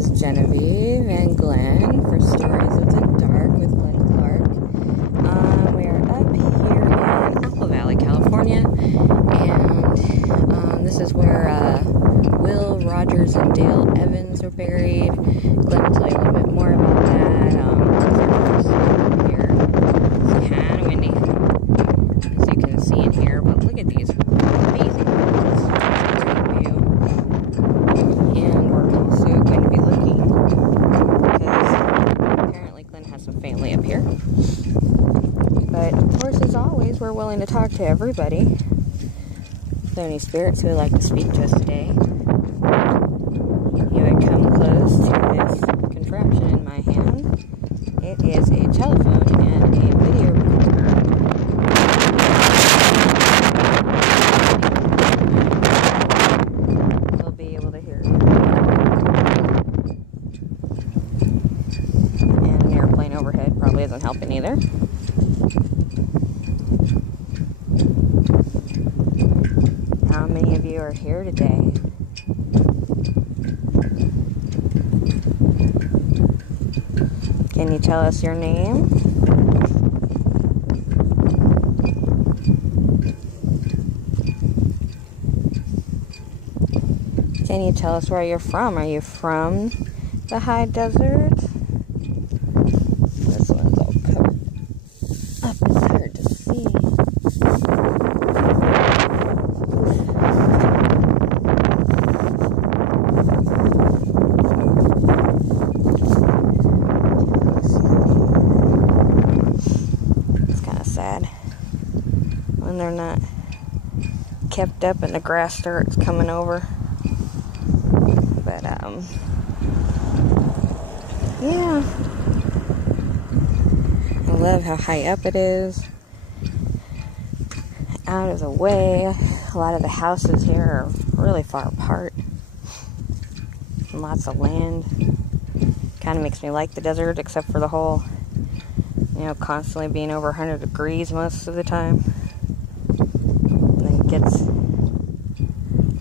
is Genevieve and Glen for Stories of the Dark with Glen Clark. We're up here in Apple Valley, California, and this is where Will Rogers and Dale Evans are buried. Glen will tell you a little bit more about that. Here, it's kind of windy, as you can see in here, but look at these amazing views. Great view. And we're also going to be looking, because apparently Glen has some family up here. But of course, as always, we're willing to talk to everybody. If there are any spirits who would like to speak to us today, you would come close to this contraption in my hand. It is a telephone and a video recorder. You'll be able to hear. And an airplane overhead probably isn't helping either. How many of you are here today? Can you tell us your name? Can you tell us where you're from? Are you from the high desert? This one's all covered up. It's hard to see. When they're not kept up and the grass starts coming over. But yeah, I love how high up it is, out of the way. A lot of the houses here are really far apart, and lots of land. Kind of makes me like the desert, except for the whole, constantly being over 100 degrees most of the time. And then it gets,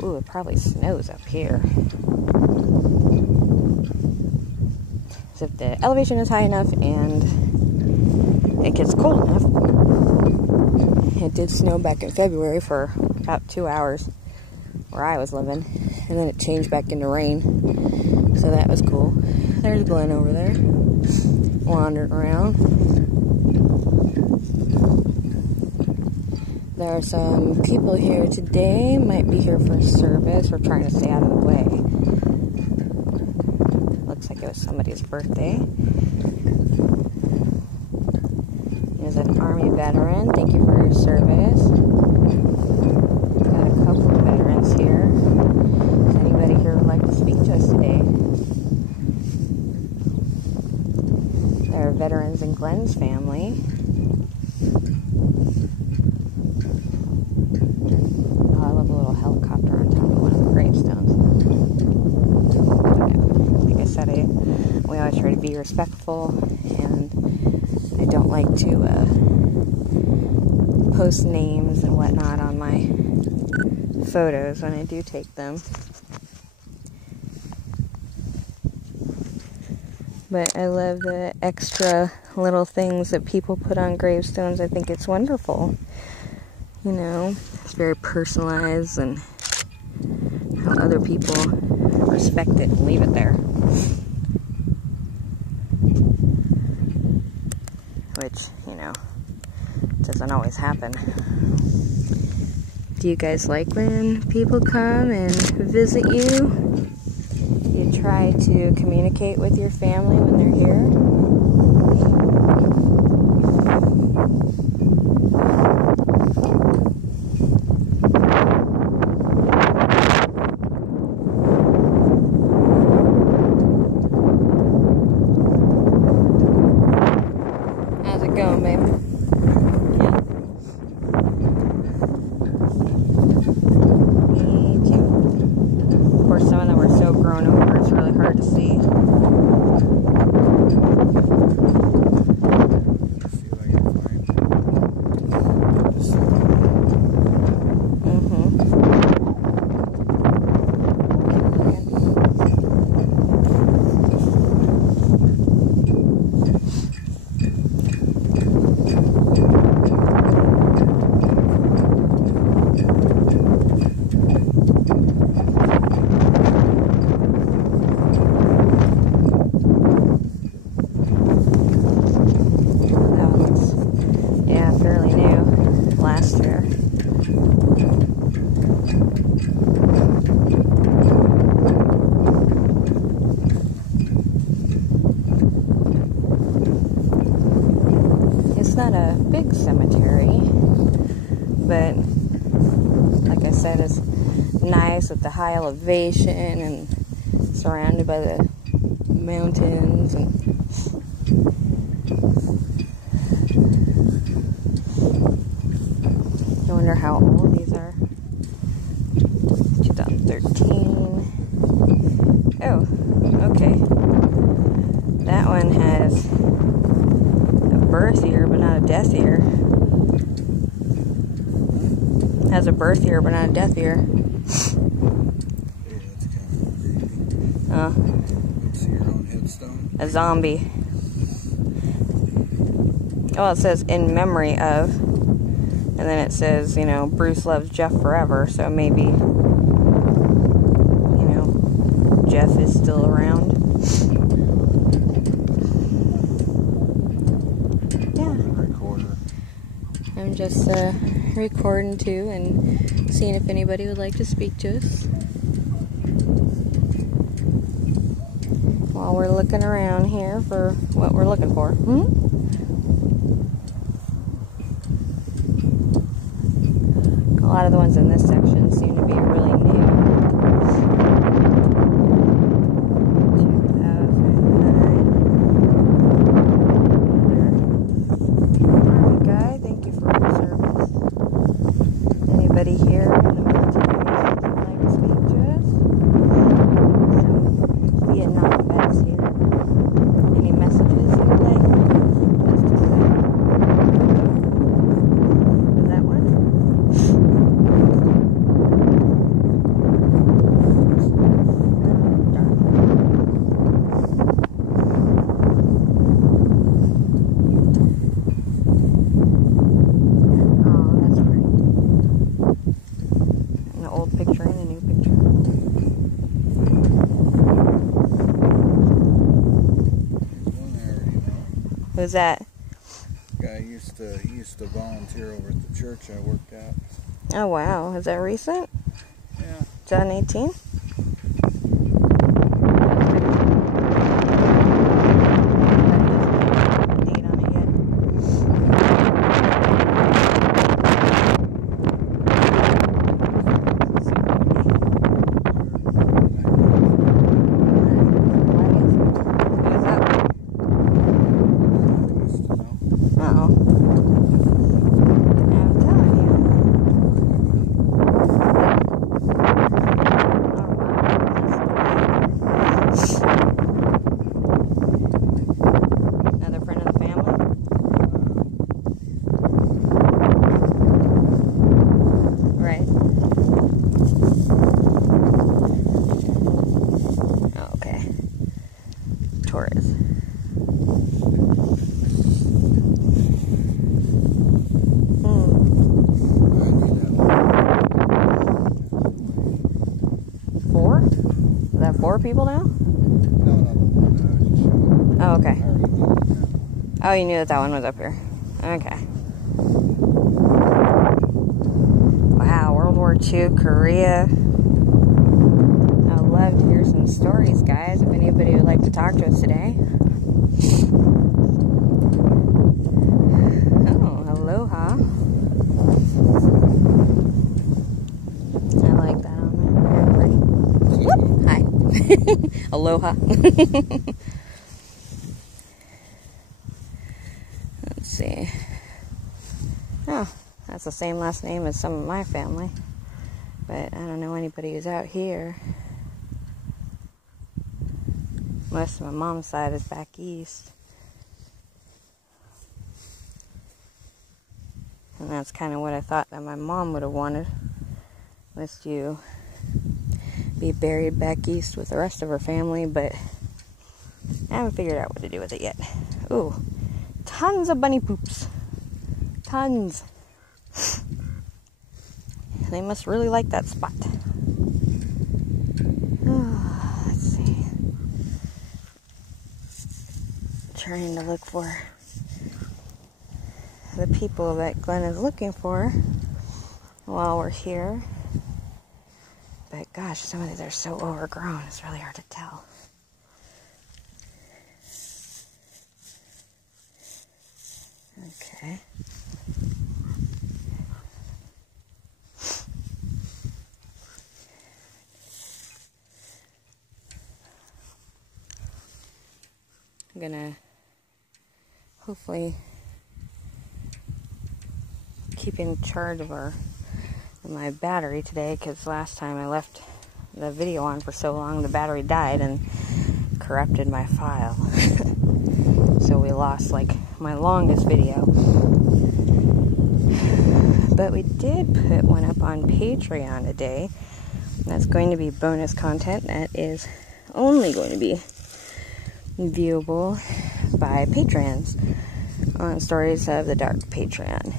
ooh, it probably snows up here. So if the elevation is high enough and it gets cold enough, it did snow back in February for about 2 hours where I was living, and then it changed back into rain, so that was cool. There's Glen over there, wandering around. There are some people here today, might be here for a service. We're trying to stay out of the way. Looks like it was somebody's birthday. There's an Army veteran. Thank you for your service. Got a couple of veterans here. Does anybody here would like to speak to us today? There are veterans in Glen's family. Oh, I love a little helicopter on top of one of the gravestones. Like I said, we always try to be respectful, and I don't like to post names and whatnot on my photos when I do take them. But I love the extra little things that people put on gravestones. I think it's wonderful. It's very personalized, and how other people respect it and leave it there. Which, doesn't always happen. Do you guys like when people come and visit you? You try to communicate with your family when they're here? How's it going, babe? Yeah. Me too. Of course, some of them are so grown over, it's really hard to see. cemetery. But like I said, it's nice with the high elevation and surrounded by the mountains. And I wonder how old these are. 2013. Oh, okay. That one has a birth year but not a death year. Has a birth year but not a death year. Yeah, that's kind of creepy. See your own headstone? A zombie. Well, it says in memory of, and then it says, you know, Bruce loves Jeff forever, so maybe, you know, Jeff is still around. Yeah. Recorder. I'm just recording too and seeing if anybody would like to speak to us while we're looking around here for what we're looking for. A lot of the ones in this section seem to be really new. 2009. Army guy, thank you for your service. Anybody here in the military would like to speak to us? Some Vietnam vets here. Any messages you would like us to say? Is that one? Who's that? Guy used to volunteer over at the church I worked at. Oh wow, is that recent? Yeah. 2018? Date on it yet? Four people now? No, oh, okay. Oh, you knew that one was up here. Okay. Wow, World War II, Korea. I'd love to hear some stories, guys, if anybody would like to talk to us today. Oh, aloha. I like that on there. Whoop! Hi. Aloha. Let's see. Oh, that's the same last name as some of my family. But I don't know anybody who's out here. Most of my mom's side is back east. And that's kind of what I thought that my mom would have wanted. Was to be buried back east with the rest of her family, but I haven't figured out what to do with it yet. Ooh, tons of bunny poops. Tons. They must really like that spot. Oh, let's see. Trying to look for the people that Glen is looking for while we're here. But gosh, some of these are so overgrown, it's really hard to tell. Okay. I'm gonna hopefully keep in charge of my battery today, because last time I left the video on for so long, the battery died and corrupted my file. So we lost like my longest video. But we did put one up on Patreon today. That's going to be bonus content that is only going to be viewable by patrons on Stories of the Dark Patreon.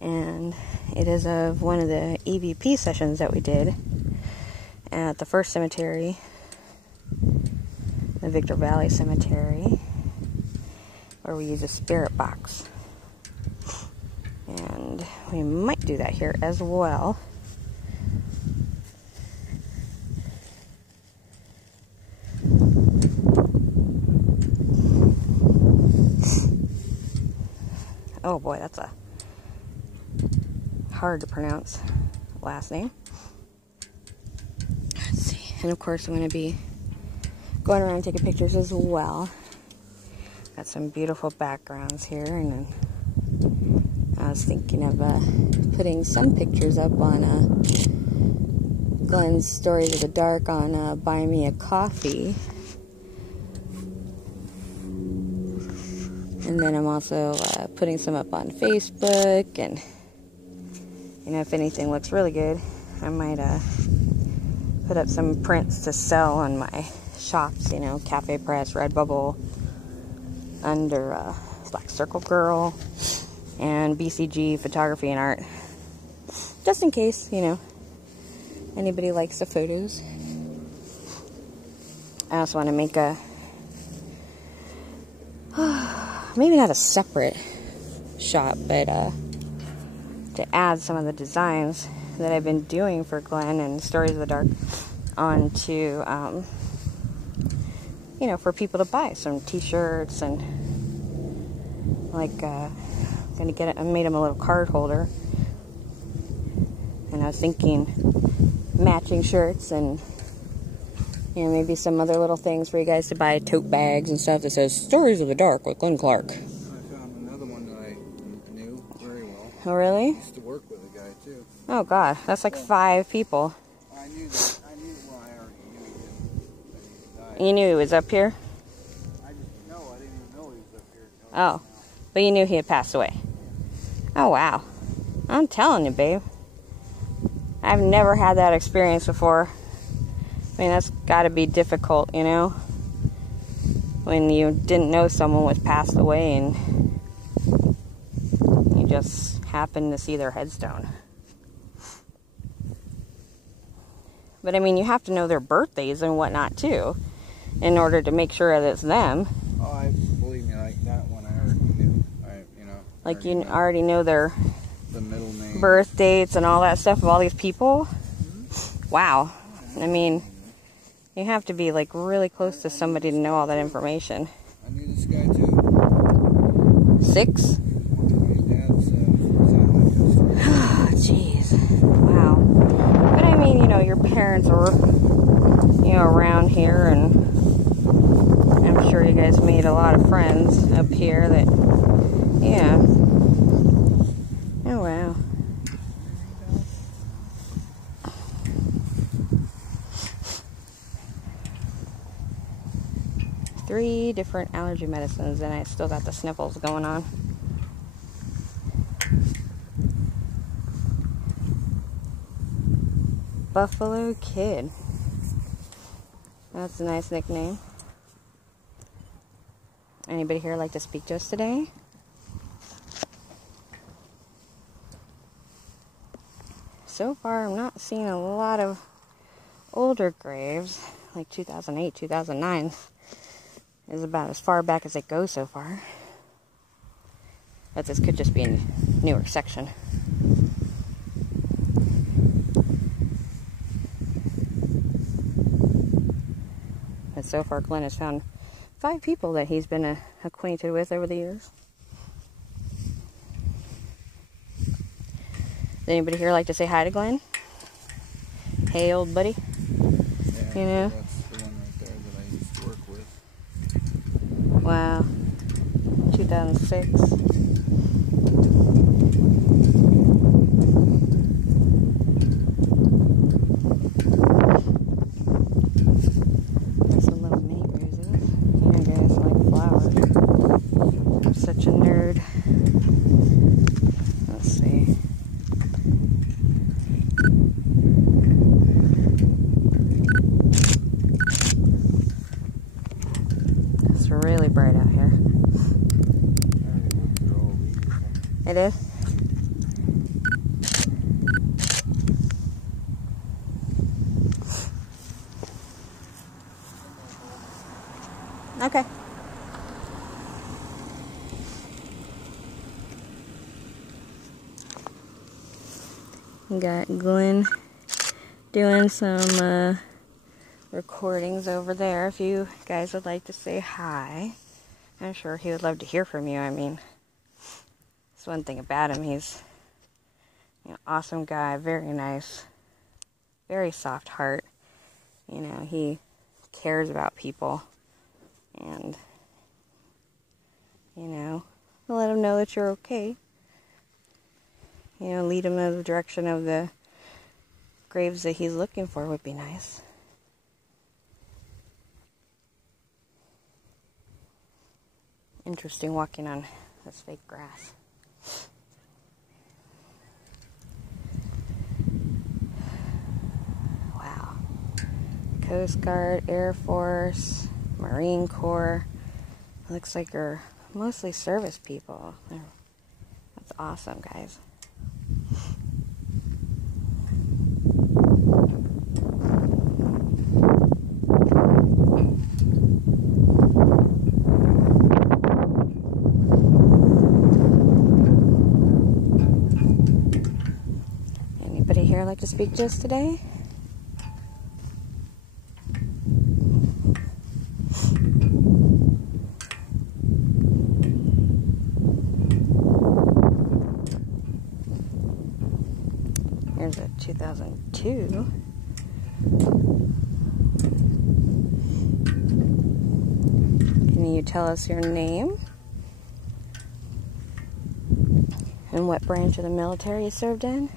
And it is of one of the EVP sessions that we did at the first cemetery, the Victor Valley Cemetery, where we use a spirit box. And we might do that here as well. Oh boy, that's a hard to pronounce last name. Let's see. And of course I'm going to be going around taking pictures as well. Got some beautiful backgrounds here, and then I was thinking of putting some pictures up on Glen's Stories of the Dark on Buy Me a Coffee. And then I'm also putting some up on Facebook, and you know, if anything looks really good, I might put up some prints to sell on my shops, you know, Cafe Press, Redbubble, under Black Circle Girl, and BCG Photography and Art, just in case, you know, anybody likes the photos. I also want to make a maybe not a separate shop, but to add some of the designs that I've been doing for Glen and Stories of the Dark onto, you know, for people to buy some t-shirts, and like I made him a little card holder, and I was thinking matching shirts, and you know, maybe some other little things for you guys to buy, tote bags and stuff that says Stories of the Dark with Glen Clark. I found another one that I knew very well. Oh, really? I used to work with a guy, too. Oh, God. That's like 5 people. I already knew that he died. You knew he was up here? I didn't even know he was up here. Oh. But you knew he had passed away. Oh, wow. I'm telling you, babe. I've never had that experience before. I mean, that's got to be difficult, you know, when you didn't know someone was passed away and you just happened to see their headstone. But, I mean, you have to know their birthdays and whatnot, too, in order to make sure that it's them. Oh, believe me, like that one I already knew. Like, you already know their the middle name, birth dates and all that stuff of all these people? Mm-hmm. Wow. I mean, you have to be, like, really close to somebody to know all that information. I knew this guy, too. 6? My dad's Jeez. Wow. But, I mean, you know, your parents were, you know, around here, and I'm sure you guys made a lot of friends up here that, yeah. Oh, wow. 3 different allergy medicines, and I still got the sniffles going on. Buffalo Kid. That's a nice nickname. Anybody here like to speak to us today? So far, I'm not seeing a lot of older graves, like 2008, 2009 is about as far back as it goes so far. But this could just be a newer section. But so far, Glen has found 5 people that he's been acquainted with over the years. Does anybody here like to say hi to Glen? Hey, old buddy. Yeah, you know? that's the one right there that I used Wow. 2006. There's some little mini roses. You know, guys like flowers. I'm such a nerd. Let's see. It's really bright out here. It is? Okay. We got Glen doing some recordings over there. If you guys would like to say hi, I'm sure he would love to hear from you. I mean, that's one thing about him. He's an awesome guy, very nice, very soft heart. You know, he cares about people, and you know, let him know that you're okay. You know, lead him in the direction of the graves that he's looking for would be nice. Interesting walking on this fake grass. Wow. Coast Guard, Air Force, Marine Corps. Looks like you're mostly service people. That's awesome, guys. Anybody here like to speak to us today? Here's a 2002. Can you tell us your name? And what branch of the military you served in?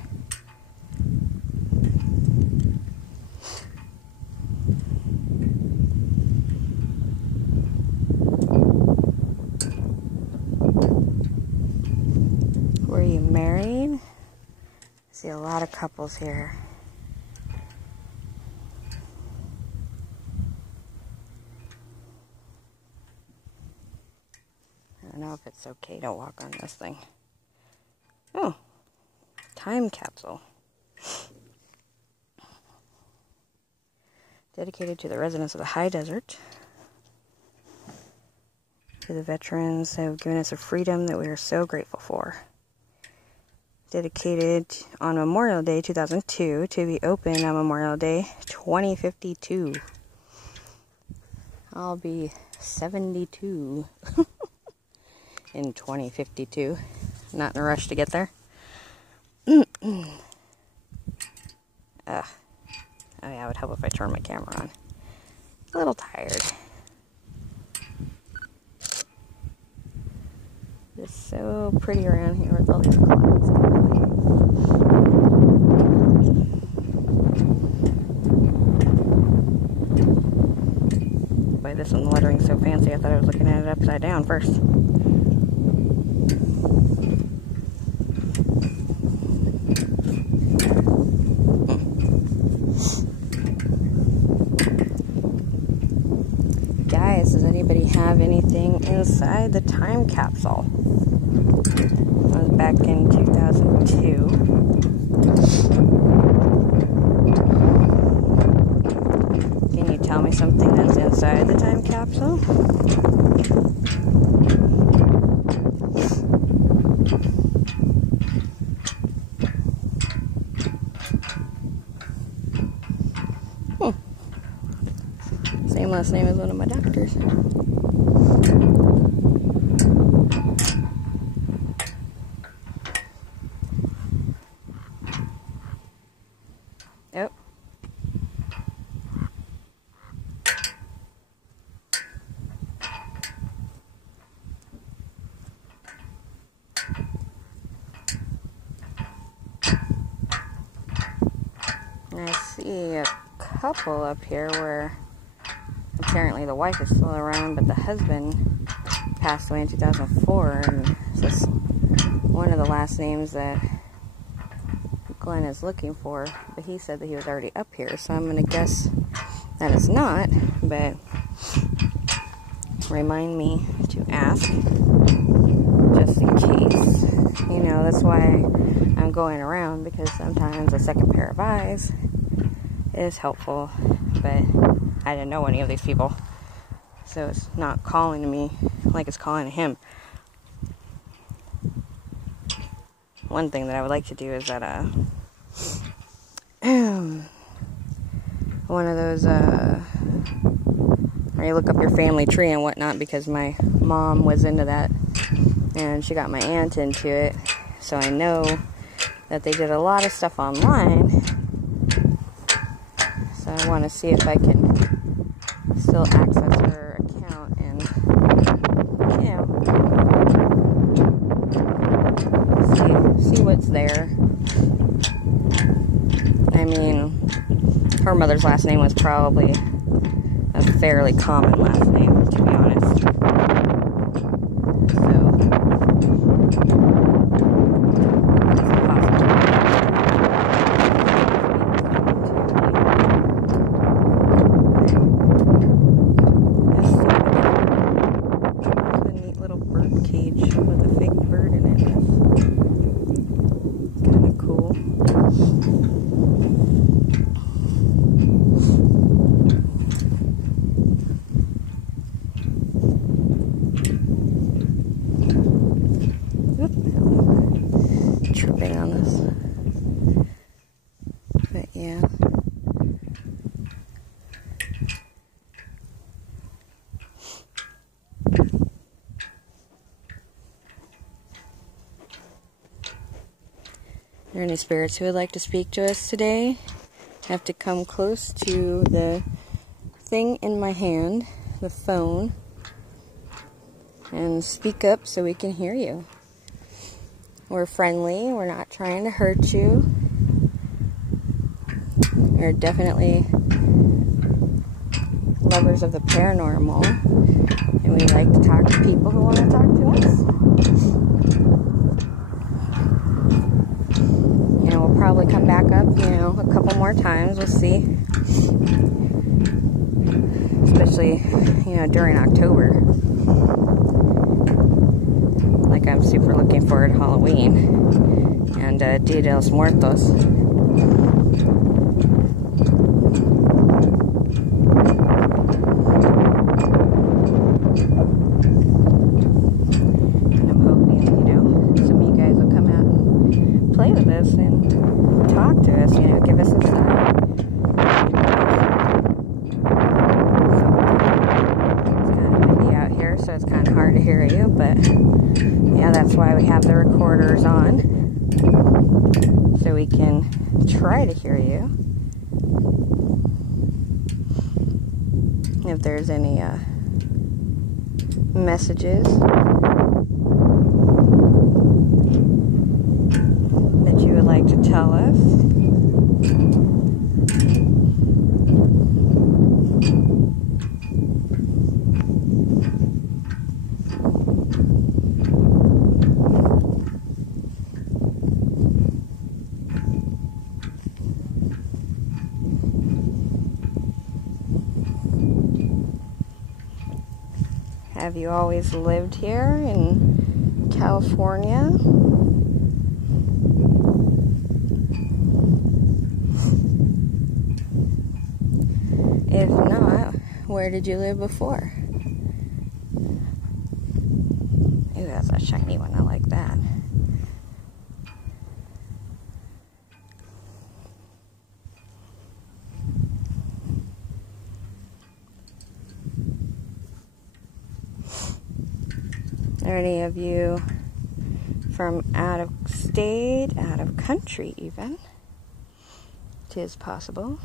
Were you married? I see a lot of couples here. I don't know if it's okay to walk on this thing. Oh, time capsule. Dedicated to the residents of the high desert. To the veterans who have given us a freedom that we are so grateful for. Dedicated on Memorial Day 2002 to be open on Memorial Day 2052. I'll be 72 in 2052. Not in a rush to get there. Oh yeah, it would help if I turned my camera on. A little tired. It's so pretty around here with all these clouds. Boy, this one, the lettering's so fancy, I thought I was looking at it upside down first. Guys, does anybody have anything inside the time capsule? I was back in 2002. Can you tell me something that's inside the time capsule? Same last name as one of my doctors. Yep. And I see a couple up here where apparently the wife is still around, but the husband passed away in 2004, and it's just one of the last names that Glen is looking for, but he said that he was already up here, so I'm going to guess that it's not, but remind me to ask, just in case. You know, that's why I'm going around, because sometimes a second pair of eyes is helpful, but I didn't know any of these people, so it's not calling to me like it's calling to him. One thing that I would like to do is that one of those where you look up your family tree and whatnot, because my mom was into that and she got my aunt into it, so I know that they did a lot of stuff online. So I want to see if I can still access her account and, you know, see what's there. I mean, her mother's last name was probably a fairly common last name, to be honest. So, it's a neat little bird cage with a fake bird in it. It's kind of cool. Tripping on this, but yeah. Are there any spirits who would like to speak to us today? I have to come close to the thing in my hand, the phone, and speak up so we can hear you. We're friendly, we're not trying to hurt you. We're definitely lovers of the paranormal, and we like to talk to people who want to talk to us. You know, we'll probably come back up, you know, a couple more times, we'll see. Especially, you know, during October. Like, I'm super looking forward to Halloween and Dia de los Muertos. And I'm hoping, you know, some of you guys will come out and play with us and talk to us, you know, give us a sign. It's kind of windy out here, so it's kind of hard to hear you, but yeah, that's why we have the recorders on, so we can try to hear you. If there's any messages that you would like to tell us. Have you always lived here in California? If not, where did you live before? Ooh, that's a shiny one. I like that. Are any of you from out of state, out of country even? 'Tis possible.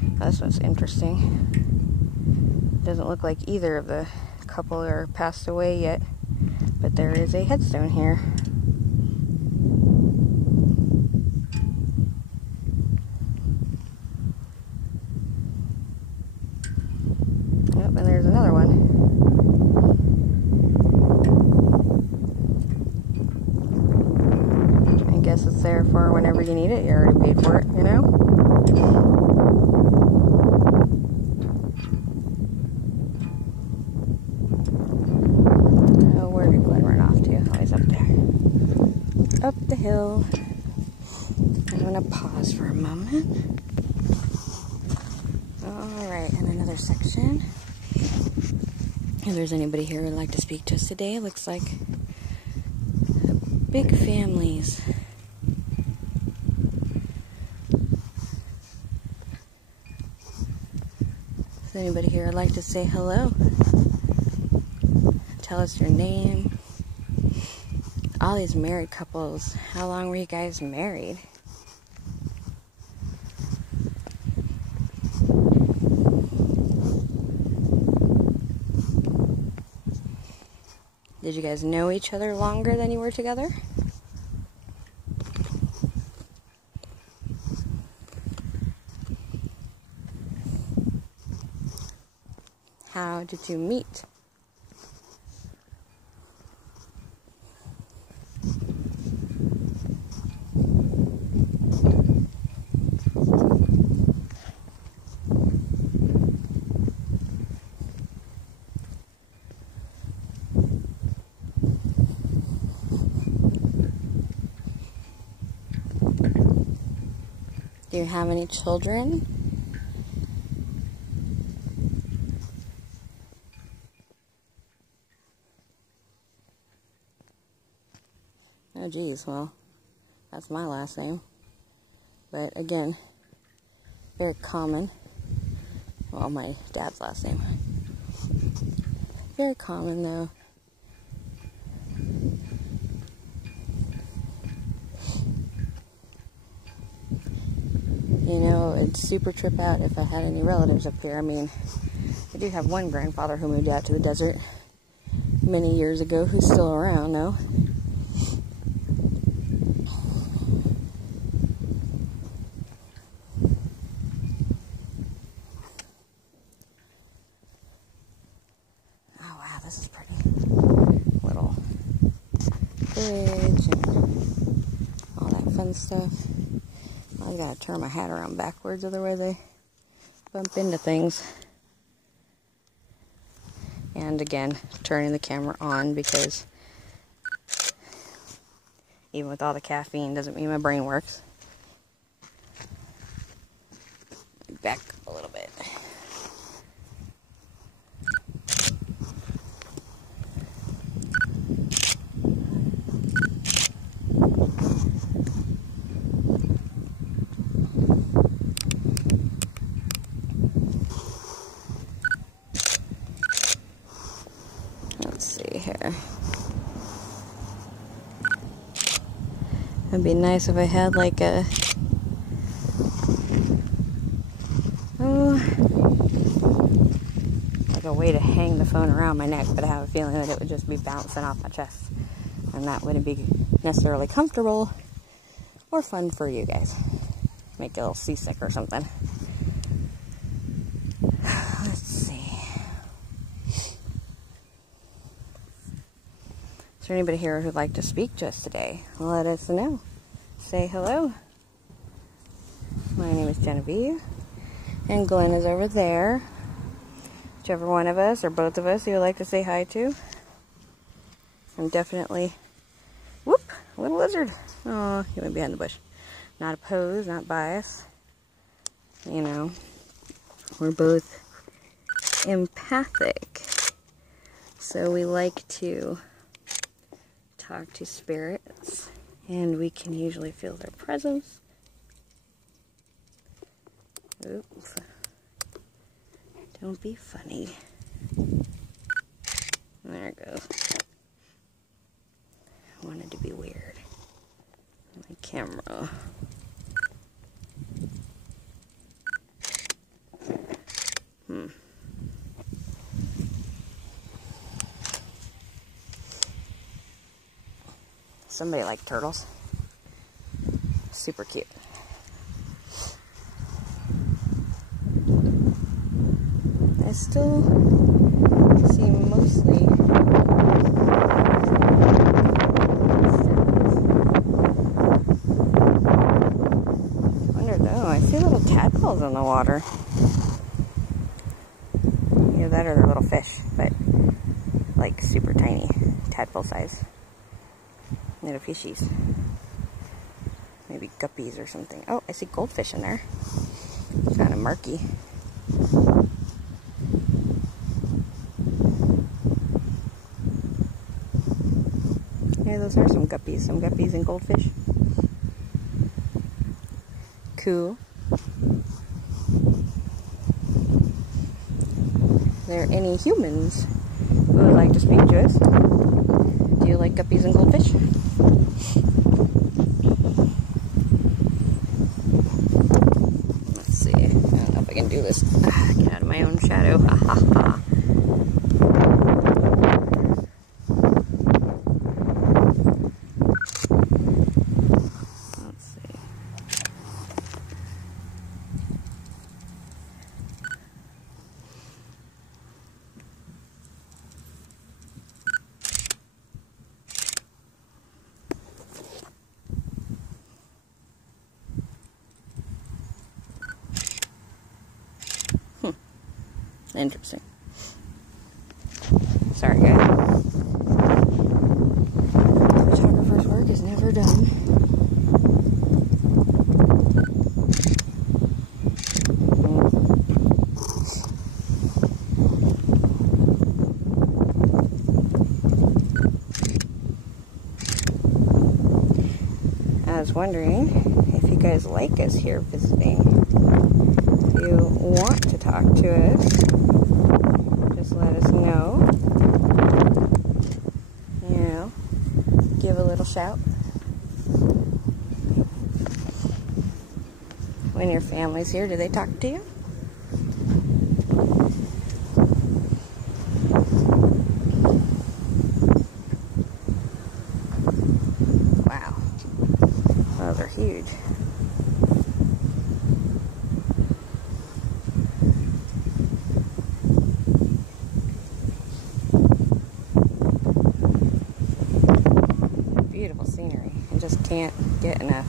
This one's interesting. Doesn't look like either of the couple are passed away yet, but there is a headstone here. It's there for whenever you need it. You already paid for it, you know? Oh, where did Glen run off to? Oh, he's up there. Up the hill. I'm going to pause for a moment. Alright, and another section. If there's anybody here who'd like to speak to us today, it looks like big families. Is anybody here who'd like to say hello? Tell us your name. All these married couples, how long were you guys married? Did you guys know each other longer than you were together? How did you meet? Do you have any children? Oh geez, well, that's my last name. But again, very common. Well, my dad's last name. Very common though. You know, it'd super trip out if I had any relatives up here. I mean, I do have one grandfather who moved out to the desert many years ago who's still around, though. Oh, wow, this is pretty. Little bridge and all that fun stuff. I gotta turn my hat around backwards, otherwise I bump into things. And again, turning the camera on because even with all the caffeine doesn't mean my brain works. Back a little bit. Here. It'd be nice if I had like a way to hang the phone around my neck, but I have a feeling that it would just be bouncing off my chest, and that wouldn't be necessarily comfortable or fun for you guys. Make you a little seasick or something. Let's see. Is there anybody here who'd like to speak to us today? Let us know. Say hello. My name is Genevieve, and Glen is over there. Whichever one of us, or both of us, you would like to say hi to. I'm definitely, whoop, little lizard. Oh, he went behind the bush. Not opposed, not biased. You know, we're both empathic. So we like to talk to spirits, and we can usually feel their presence. Oops. Don't be funny. There it goes. I wanted to be weird. My camera. Somebody liked turtles. Super cute. I still see mostly in the water. Either that or they're little fish, but like super tiny, tadpole size. Little fishies. Maybe guppies or something. Oh, I see goldfish in there. Kind of murky. Yeah, those are some guppies and goldfish. Cool. Are there any humans who would like to speak to us? Do you like guppies and goldfish? Let's see. I don't know if I can do this. Get out of my own shadow. Ha ha ha. Interesting. Sorry, guys. Photographer's work is never done. I was wondering if you guys like us here visiting. If you want to talk to us, just let us know. You know, give a little shout. When your family's here, do they talk to you? Wow. Those are huge. Beautiful scenery. I just can't get enough.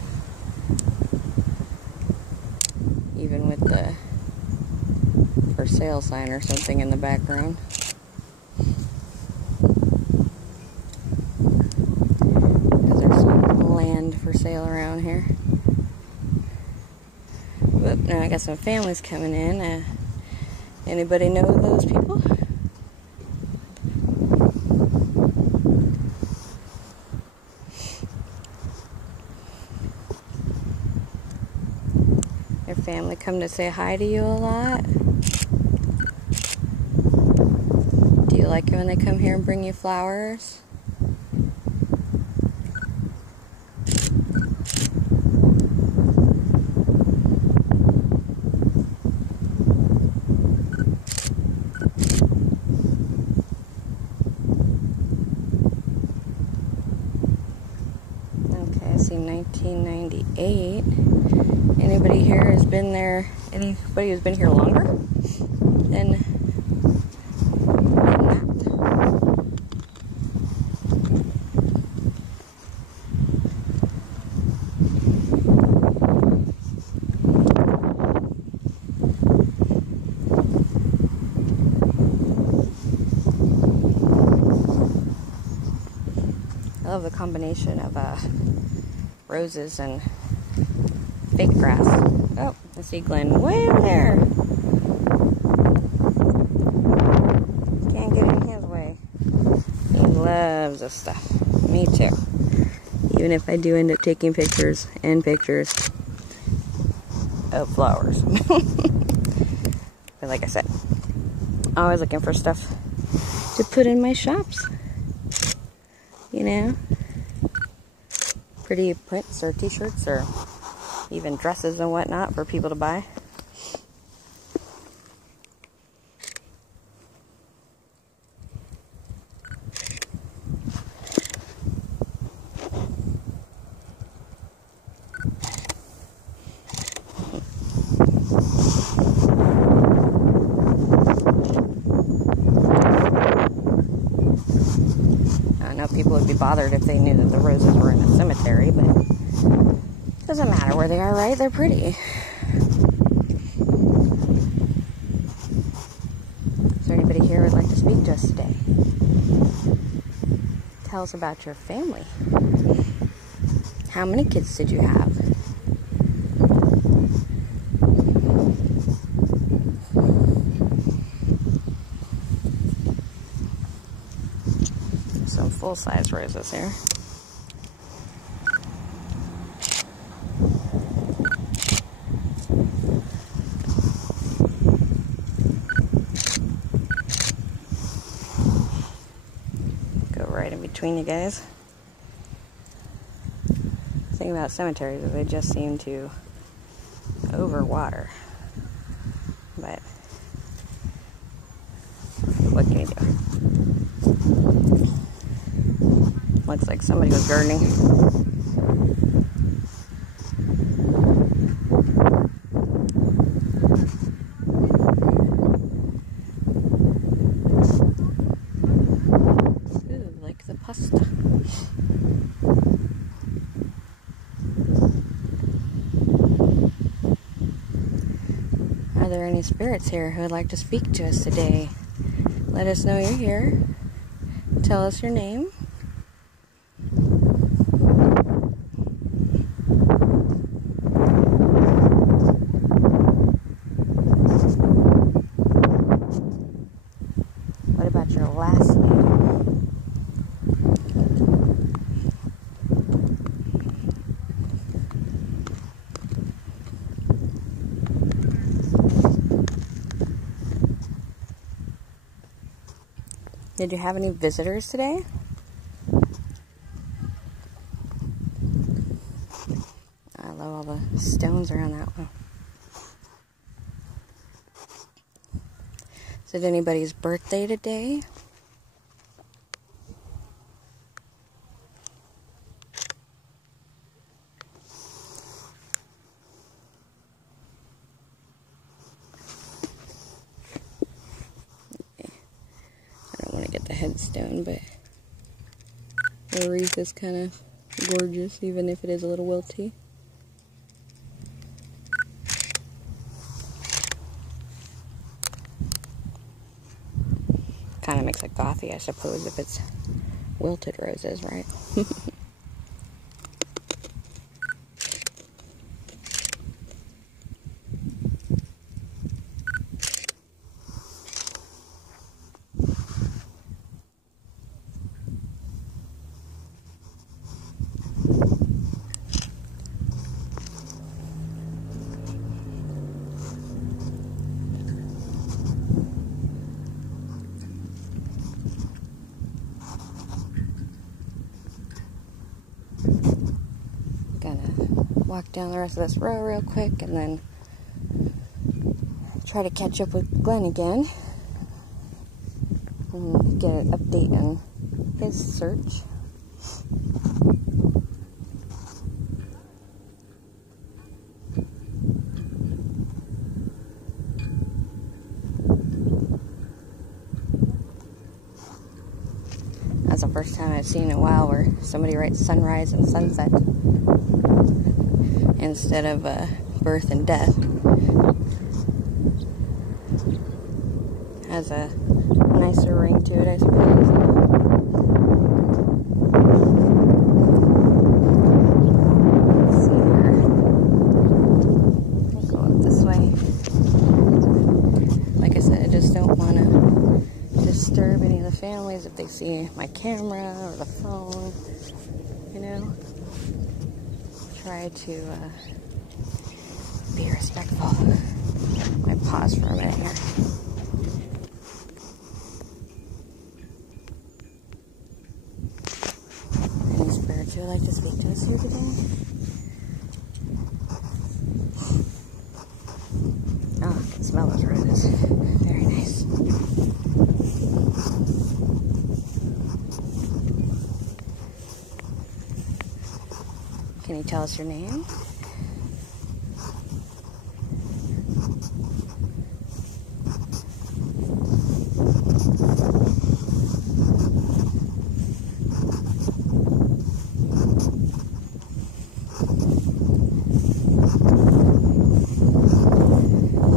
Even with the for sale sign or something in the background. Because there's some land for sale around here. But now I got some families coming in. Anybody know those people? Your family come to say hi to you a lot? Do you like it when they come here and bring you flowers? Okay, I see 1998. Anybody here has been there? Anybody who's been here longer than that? I love the combination of roses and fake grass. Oh, I see Glen way over there. Can't get in his way. He loves this stuff. Me too. Even if I do end up taking pictures and pictures of flowers. But like I said, always looking for stuff to put in my shops. You know? Pretty prints or t-shirts or even dresses and whatnot for people to buy. I know people would be bothered if they knew that the roses were in a cemetery, but it doesn't matter where they are, right? They're pretty. tell us about your family. How many kids did you have? Some full-size roses here. Go right in between you guys. The thing about cemeteries is they just seem to overwater. But what can you do? Looks like somebody was gardening. Ooh, like the pasta. Are there any spirits here who would like to speak to us today? Let us know you're here. Tell us your name. What about your last name? Did you have any visitors today? I love all the stones around that one. Is it anybody's birthday today? I don't want to get the headstone, but the wreath is kind of gorgeous, even if it is a little wilty. Kind of makes it gothy, I suppose, if it's wilted roses, right? Walk down the rest of this row real quick and then try to catch up with Glen again and get an update on his search. That's the first time I've seen in a while where somebody writes sunrise and sunset instead of birth and death. Has a nicer ring to it, I suppose. Let's see here. We'll go up this way. Like I said, I just don't want to disturb any of the families if they see my camera or the phone, you know. Try to be respectful. I pause for a minute here. Any spirits who would like to speak to us here today? Oh, I can smell those roses. Very nice. Can you tell us your name?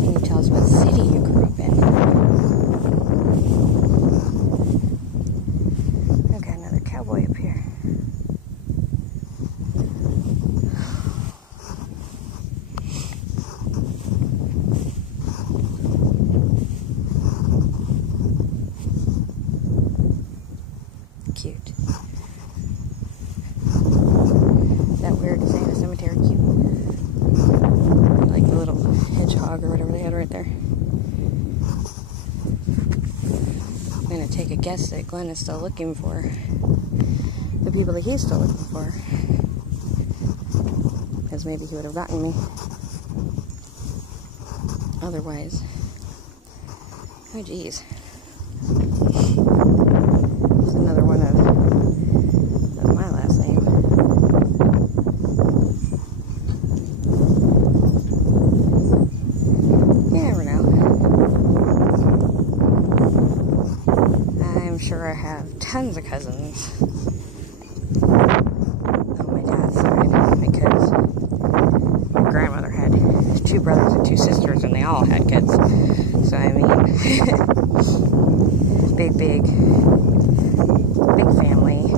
Can you tell us what city you grew up in? Okay, another cowboy up here. guess that Glen is still looking for the people that he's still looking for. Because maybe he would have gotten me. Otherwise. Oh, geez. It's another one of my last name. You never know. I'm sure I have tons of cousins on my dad's side, because my grandmother had 2 brothers and 2 sisters, and they all had kids. So, I mean, big family.